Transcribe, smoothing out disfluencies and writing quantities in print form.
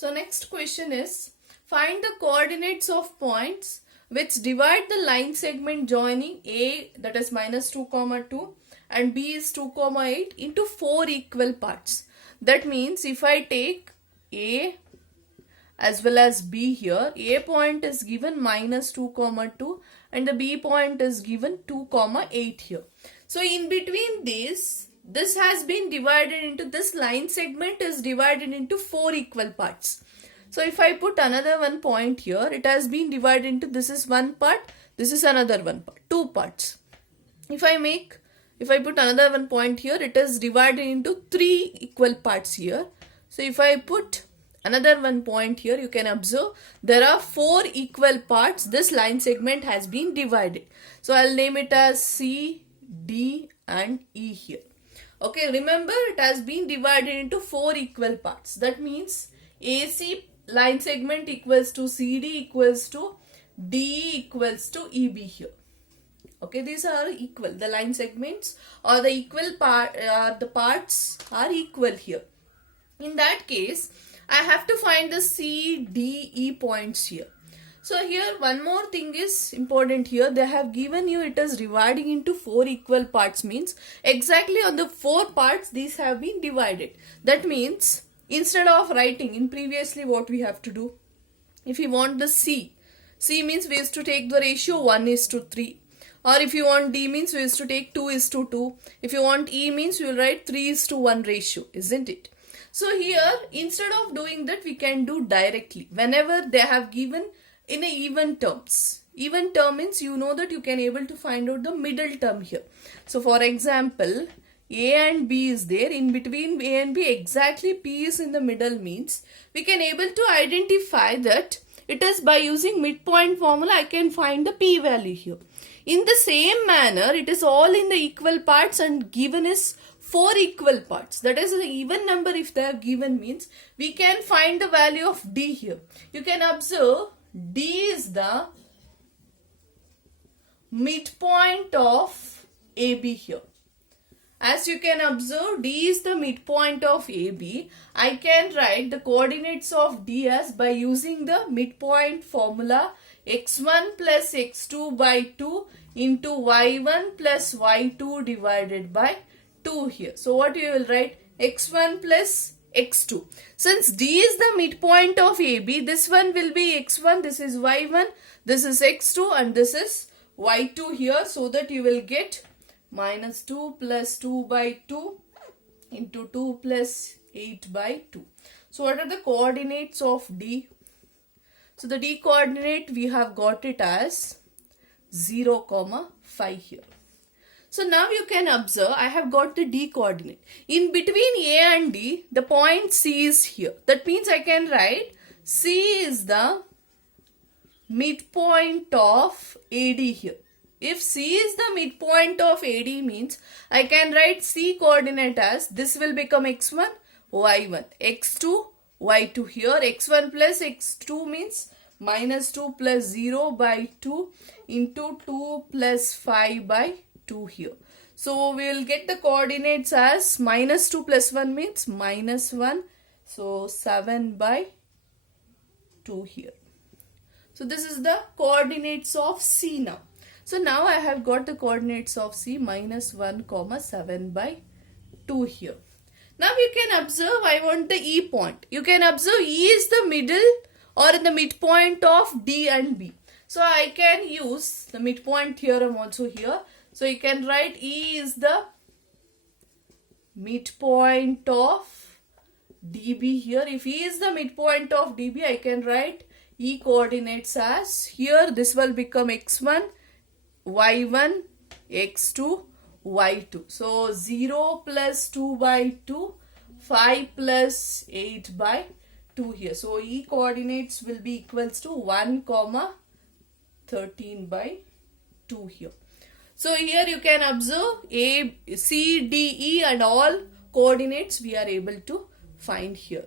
So next question is, find the coordinates of points which divide the line segment joining A, that is minus 2 comma 2, and B is 2 comma 8 into 4 equal parts. That means if I take A as well as B here, A point is given minus 2 comma 2 and the B point is given 2 comma 8 here. So in between this has been divided into, this line segment is divided into 4 equal parts. So if I put another one point here, it has been divided into, this is one part, this is another one part, 2 parts. If I put another one point here, it is divided into 3 equal parts here. So if I put another one point here, you can observe there are 4 equal parts. This line segment has been divided. So I'll name it as C, D and E here. Okay, remember it has been divided into 4 equal parts. That means AC line segment equals to CD equals to DE equals to EB here. Okay, these are equal. The line segments or the equal part, the parts are equal here. In that case, I have to find the C, D, E points here. So here one more thing is important here. They have given you it is dividing into 4 equal parts, means exactly on the 4 parts these have been divided. That means instead of writing in previously what we have to do, if you want the C means we used to take the ratio 1:3. Or if you want D means we used to take 2:2. If you want E means we will write 3:1 ratio, isn't it? So here instead of doing that, we can do directly. Whenever they have given in a even terms. Even term means you know that you can able to find out the middle term here. So for example, A and B is there. In between A and B exactly P is in the middle, means we can able to identify that it is by using midpoint formula I can find the P value here. In the same manner, it is all in the equal parts and given is 4 equal parts. That is the even number if they have given, means we can find the value of D here. You can observe D is the midpoint of AB here. As you can observe, D is the midpoint of AB. I can write the coordinates of D as by using the midpoint formula x1 plus x2 by 2 into y1 plus y2 divided by 2 here. So what you will write? x1 plus x2. Since D is the midpoint of AB, this one will be x1, this is y1, this is x2 and this is y2 here. So that you will get minus 2 plus 2 by 2 into 2 plus 8 by 2. So what are the coordinates of D? So the D coordinate we have got it as 0, 5 here. So now you can observe I have got the D coordinate. In between A and D, the point C is here. That means I can write C is the midpoint of AD here. If C is the midpoint of AD, means I can write C coordinate as, this will become x1, y1, x2, y2 here. x1 plus x2 means minus 2 plus 0 by 2 into 2 plus 5 by 2 here. So we will get the coordinates as minus 2 plus 1 means minus 1. So 7 by 2 here. So this is the coordinates of C now. So now I have got the coordinates of C minus 1, 7 by 2 here. Now you can observe I want the E point. You can observe E is the middle or in the midpoint of D and B. So I can use the midpoint theorem also here. So you can write E is the midpoint of DB here. If E is the midpoint of DB, I can write E coordinates as, here this will become x1, y1, x2, y2. So 0 plus 2 by 2, 5 plus 8 by 2 here. So E coordinates will be equals to 1, 13 by 2 here. So here you can observe A, C, D, E and all coordinates we are able to find here.